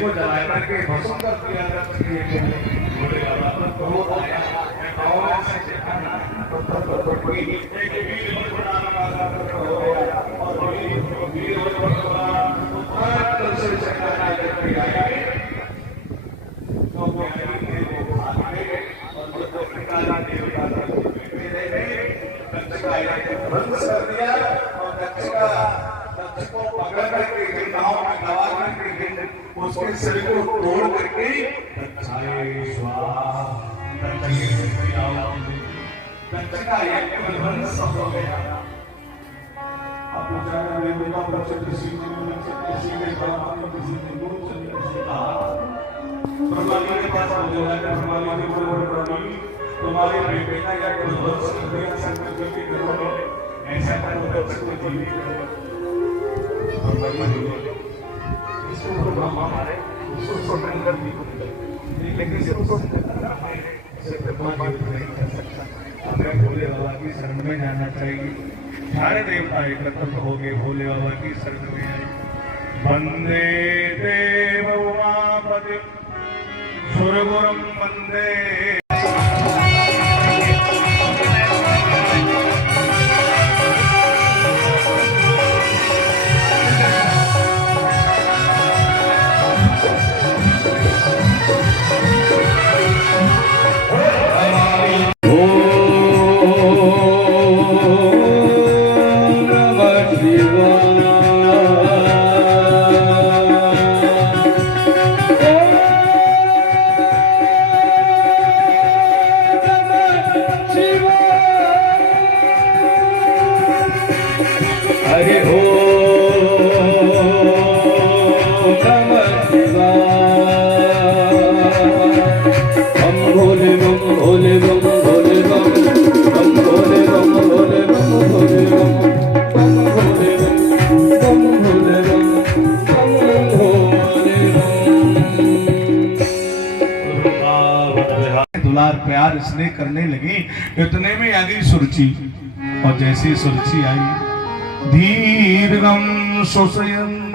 को जला करके भस्म कर दिया बोले बाबा तो आया मैं गाँव से देखा ना एक वीर बड़ा लगा हो गया और वीर बड़ा तो से चकरा करके आया तो वो आगे और वो निकाला देवता मेरे वंश कर दिया और दक्ष को पकड़ करके गाँव में दबा करके उसके शरीर को तोड़ करके दक्ष का एक वंश हो गया। अब बेचारा देवता बच्चे किसी के ब्रह्माजी के पास बोला ब्रह्माजी ने बोला ब्रह्माजी तुम्हारे बेटे का या कोई वंश कर दिया शंकर जी के घर में ऐसा करो तो जीवित इसको ब्रह्मा मारे उसको शंकर जी को लेकिन इसको हमें भोले बाबा की शरण में जाना चाहिए। सारे देवता एकत्र हो गए भोले बाबा की शरण में आए। वंदे देव उमापति सुरगुरुम वंदे प्यार इसने करने लगी। इतने में आ गई सुरुचि और जैसी सुरुचि आई दीर्घम सुशयन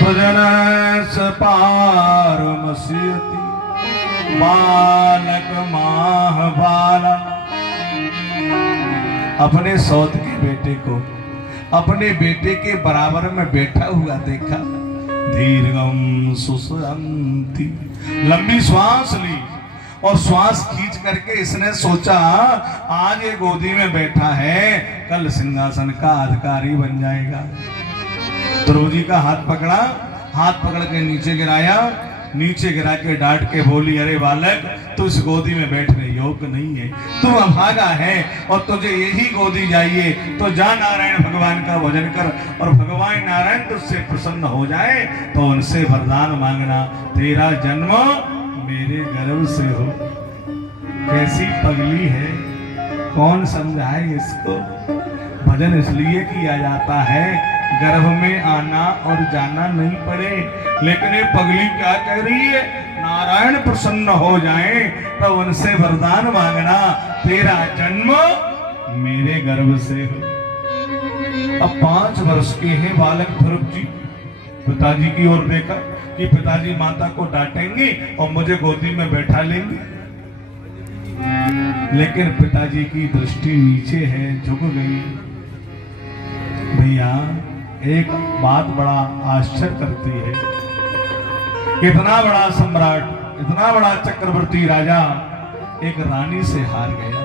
भजनस पारमस्यति बालक माह बाला। अपने सौत के बेटे को अपने बेटे के बराबर में बैठा हुआ देखा। दीर्घम सुशयन्ति लंबी श्वास ली और श्वास खींच करके इसने सोचा आज ये गोदी में बैठा है कल सिंहासन का अधिकारी बन जाएगा। ध्रुव जी का हाथ पकड़ा, हाथ पकड़ के नीचे गिराया, नीचे गिरा के डांट के बोली अरे बालक तू इस गोदी में बैठने योग्य नहीं है, तू अभागा है और तुझे यही गोदी चाहिए तो जा नारायण भगवान का भजन कर और भगवान नारायण तुझसे प्रसन्न हो जाए तो उनसे वरदान मांगना तेरा जन्म मेरे गर्भ से हो। कैसी पगली है, कौन समझाए इसको। भजन इसलिए किया जाता है गर्भ में आना और जाना नहीं पड़े, लेकिन ये पगली क्या कह रही है नारायण प्रसन्न हो जाए तो उनसे वरदान मांगना तेरा जन्म मेरे गर्भ से हो। अब 5 वर्ष के हैं बालक ध्रुव जी। पिताजी की ओर देखा कि पिताजी माता को डांटेंगे और मुझे गोदी में बैठा लेंगे, लेकिन पिताजी की दृष्टि नीचे है, झुक गई। भैया एक बात बड़ा आश्चर्य करती है, इतना बड़ा सम्राट, इतना बड़ा चक्रवर्ती राजा एक रानी से हार गया,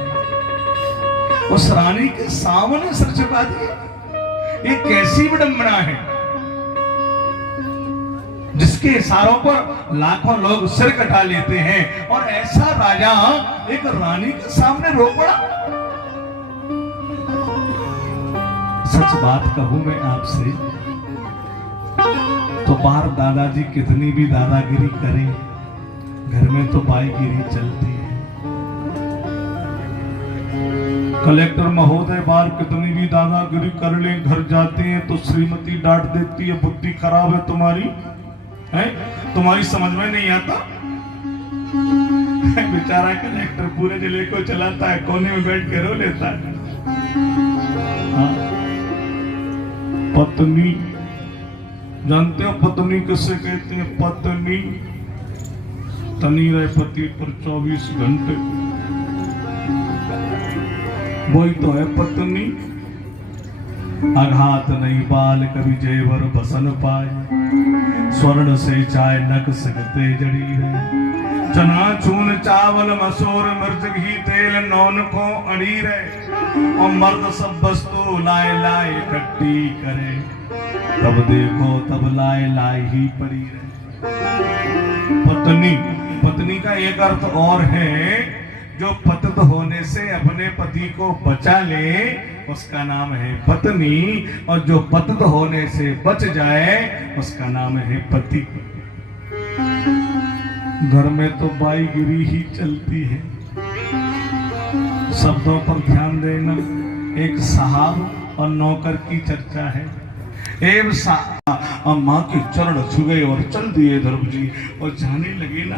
उस रानी के सामने सिर झुका दिया। ये कैसी विडंबना है जिसके इशारों पर लाखों लोग सिर कटा लेते हैं और ऐसा राजा एक रानी के सामने रो पड़ा। सच बात कहूं मैं आपसे तो बाहर दादाजी कितनी भी दादागिरी करें घर में तो बाईगिरी चलती है। कलेक्टर महोदय बाहर कितनी भी दादागिरी कर ले घर जाते हैं तो श्रीमती डांट देती है बुद्धि खराब है तुम्हारी, है तुम्हारी समझ में नहीं आता। बेचारा कलेक्टर पूरे जिले को चलाता है, कोने में बैठ के रो लेता है। पत्नी जानते हो पत्नी किससे कहते हैं? पत्नी तनी रहे पति पर 24 घंटे, वही तो है पत्नी। आघात नहीं बाल कभी जेवर बसन पाए, स्वर्ण से चाय नक सकते जड़ी रहे। चना चून चावल मसूर मिर्च घी तेल नौन को अड़ी रहे, और मर्द सब वस्तु लाए लाए इकट्ठी करे, तब देखो तब लाए लाए ही पड़ी रहे। पत्नी, पत्नी का एक अर्थ और है, जो पतित होने से अपने पति को बचा ले उसका नाम है पत्नी, और जो पतित होने से बच जाए उसका नाम है पति। घर में तो बाईगिरी ही चलती है। शब्दों पर ध्यान देना। एक साहब और नौकर की चर्चा है। एवं माँ के चरण छू गए और चल दिए ध्रुव जी, और जाने लगे ना।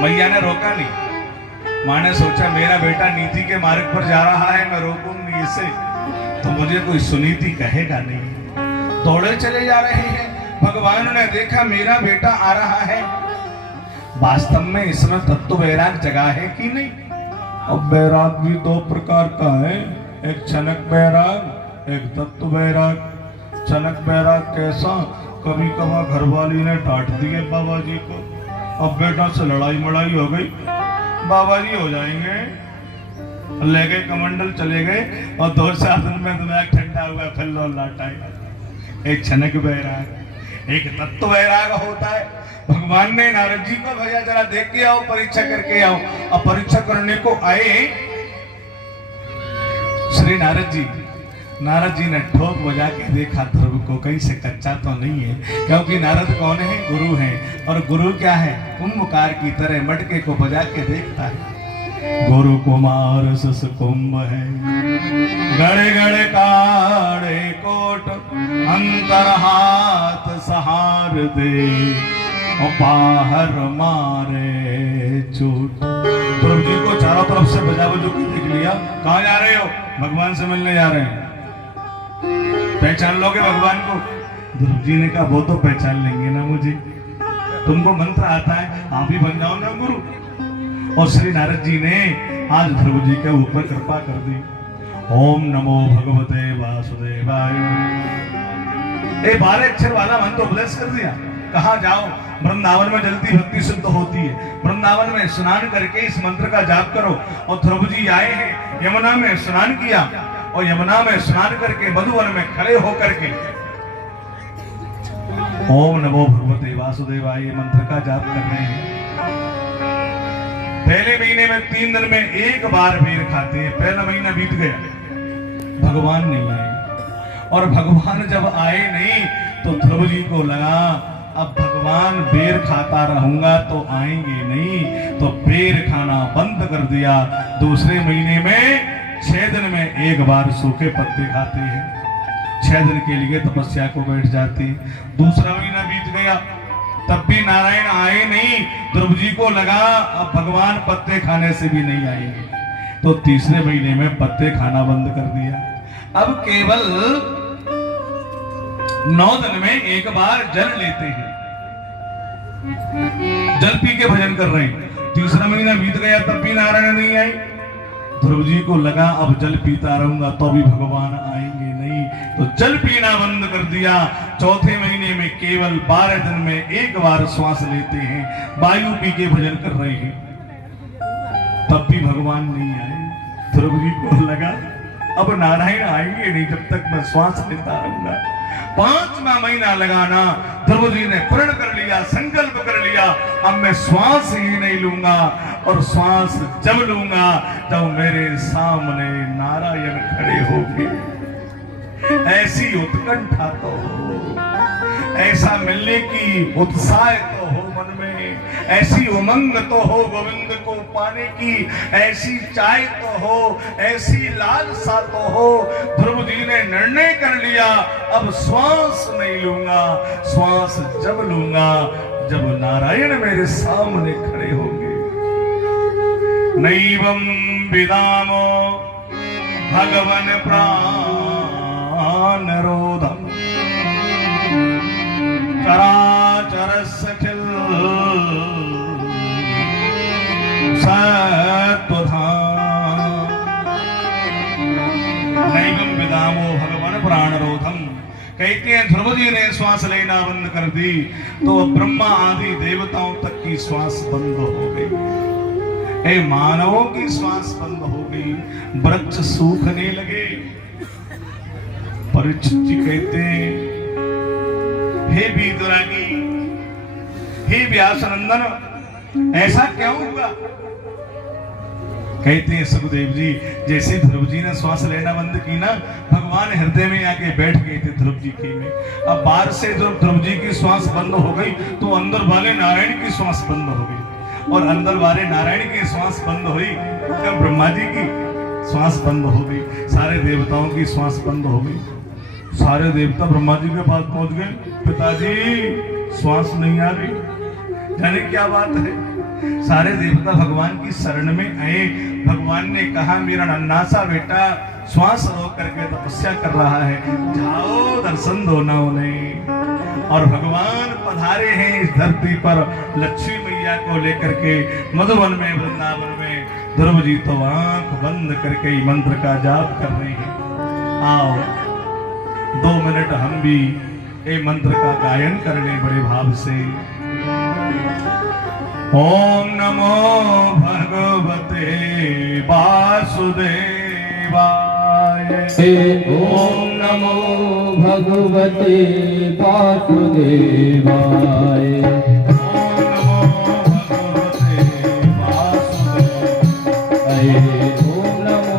मैया ने रोका नहीं। माँ ने सोचा मेरा बेटा नीति के मार्ग पर जा रहा है, मैं रोकूंगी इसे तो मुझे कोई सुनीति कहेगा नहीं। दौड़े चले जा रहे हैं। भगवान ने देखा मेरा बेटा आ रहा है, वास्तव में इसमें तत्व वैराग जगा है कि नहीं। अब वैराग भी दो प्रकार का है, एक क्षणक वैराग, एक तत्व वैराग। क्षणक वैराग कैसा? कभी कभार घरवाली ने डांट दिए बाबा जी को, अब बेटा से लड़ाई मड़ाई हो गई, बाबा जी हो जाएंगे, ले गए कमंडल चले गए, और 2-4 दिन में दिमाग ठंडा हुआ फिर लो लाटाई। एक क्षणक वैराग, एक तत्व वैराग होता है। भगवान ने नारद जी को भेजा, जरा देख के आओ, परीक्षा करके आओ। अब परीक्षा करने को आए श्री नारद जी ने ठोक बजा के देखा ध्रुव को, कहीं से कच्चा तो नहीं है, क्योंकि नारद कौन है? गुरु हैं, और गुरु क्या है? कुंभकार की तरह मटके को बजा के देखता है। गुरु कुमार सस कुंभ है, गड़े गड़े काड़े कोट, अंतर हाथ सहार दे, और बाहर मारे चोट। ध्रुव जी को चारों तरफ से बजा बजो के देख लिया। कहाँ जा रहे हो? भगवान से मिलने जा रहे हैं। पहचान लोगे भगवान को? ध्रुव जी ने कहा वो तो पहचान लेंगे ना मुझे, तुमको मंत्र आता है, आप ही बन जाओ ना गुरु। और श्री नारद जी ने आज ध्रुव जी के ऊपर कृपा कर दी। ओम नमो भगवते वासुदेवाय। 12 अक्षर वाला मंत्र उपदेश कर दिया। कहा जाओ, वृंदावन में जल्दी भक्ति सिद्ध होती है, वृंदावन में स्नान करके इस मंत्र का जाप करो। और ध्रुव जी आए हैं, यमुना में स्नान किया, और यमुना में स्नान करके मधुवन में खड़े होकर के ओम नमो भगवते वासुदेवाय मंत्र का जाप कर रहे हैं। पहले महीने में 3 दिन में एक बार बेर खाते हैं। पहला महीना बीत गया, भगवान नहीं आए, और भगवान जब आए नहीं तो ध्रुव जी को लगा अब भगवान बेर खाता रहूंगा तो आएंगे नहीं, तो बेर खाना बंद कर दिया। दूसरे महीने में 6 दिन में एक बार सूखे पत्ते खाते हैं, 6 दिन के लिए तपस्या को बैठ जाते हैं। दूसरा महीना बीत गया, तब भी नारायण आए नहीं। ध्रुव जी को लगा अब भगवान पत्ते खाने से भी नहीं आएंगे, तो तीसरे महीने में पत्ते खाना बंद कर दिया। अब केवल 9 दिन में एक बार जल लेते हैं, जल पी के भजन कर रहे हैं। तीसरा महीना बीत गया, तब भी नारायण नहीं आए। ध्रुव जी को लगा अब जल पीता रहूंगा तो भी भगवान आएंगे नहीं, तो जल पीना बंद कर दिया। चौथे महीने में केवल 12 दिन में एक बार श्वास लेते हैं, वायु पी के भजन कर रहे हैं, तब भी भगवान नहीं आए। ध्रुव जी को लगा अब नारायण आएंगे नहीं जब तक मैं श्वास लेता रहूंगा। 5वां महीना लगाना, ध्रुव जी ने प्रण कर लिया, संकल्प कर लिया, अब मैं श्वास ही नहीं लूंगा, और श्वास जब लूंगा जब मेरे सामने नारायण खड़े होंगे। ऐसी उत्कंठा तो हो, ऐसा मिलने की उत्साह तो हो मन में, ऐसी उमंग तो हो गोविंद को पाने की, ऐसी चाय तो हो, ऐसी लालसा तो हो। ध्रुव जी ने निर्णय कर लिया अब श्वास नहीं लूंगा, श्वास जब लूंगा जब नारायण मेरे सामने खड़े होंगे। नैवं विदामो भगवन प्राणम प्राणरोधम चराचरस्यखिल सत्वधाम नैवं विदामो भगवान प्राणरोधम। कहते हैं ध्रुव जी ने श्वास लेना बंद कर दी तो ब्रह्मा आदि देवताओं तक की श्वास बंद हो गई, ए मानवों की श्वास बंद हो गई, वृक्ष सूखने लगे। परीक्षित जी कहते हैं हे वीतरागी, हे व्यासनंदन, ऐसा क्यों हुआ? कहते हैं सुखदेव जी जैसे ध्रुव जी ने श्वास लेना बंद की ना, भगवान हृदय में आके बैठ गए थे ध्रुव जी की में। अब बाहर से जब ध्रुव जी की श्वास बंद हो गई तो अंदर वाले नारायण की श्वास बंद हो गई, और अंदर वाले नारायण की श्वास बंद हुई तो ब्रह्मा जी की श्वास बंद हो गई, सारे देवताओं की श्वास बंद हो गई। सारे देवता ब्रह्मा जी के पास पहुंच गए, पिताजी श्वास नहीं आ रही, जाने क्या बात है। सारे देवता भगवान की शरण में आए। भगवान ने कहा मेरा नन्हा सा बेटा श्वास रोक करके तपस्या कर रहा है, जाओ दर्शन दो ना उन्हें। और भगवान पधारे हैं इस धरती पर लक्ष्मी मैया को लेकर के मधुवन में, वृंदावन में। ध्रुव जी तो आंख बंद करके मंत्र का जाप कर रहे हैं। आओ 2 मिनट हम भी ये मंत्र का गायन करने बड़े भाव से। ओम नमो भगवते वासुदेवाय। ओम नमो भगवते वासुदेवाय। ओम नमो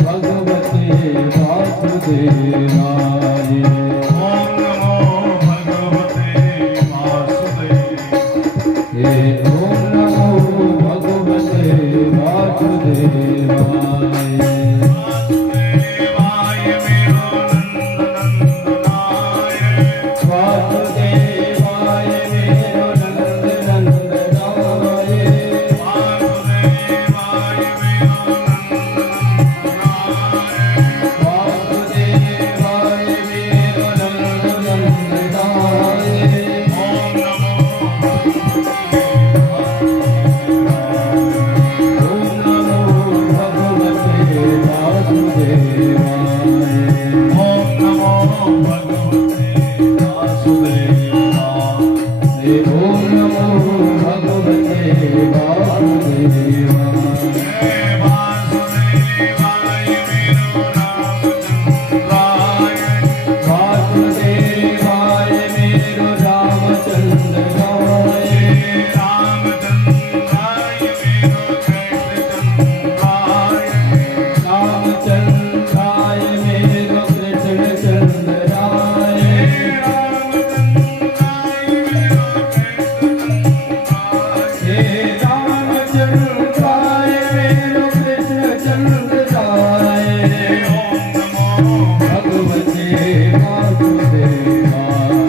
भगवते वासुदेवाय। ओम नमो भगवते वासुदेवाय। ओम नमो भगवते वासुदेवाय। वासुदेवाय मेरो नंदनंदनाय। वासुदेवाय मेरो नंदनंदनाय। वासुदेवाय मेरो नंदनंदनाय। वासुदेवाय मेरो नंदनंदनाय। ओम नमो भगवते ओम नमो भगवते वासुदेवाय। ओम नमो भगवते वासुदेवाय। ओम नमो भगवते वासुदेवाय। वासुदेवाय मेरो रामचंद्राय। वासुदेवाय मेरो रामचंद्राय। रामचंद्राय मेरो कृष्णचंद्राय। रामचंद्राय मेरो कृष्णचंद्राय। रामचंद्राय मेरो कृष्णचंद्राय। हे रामचंद्राय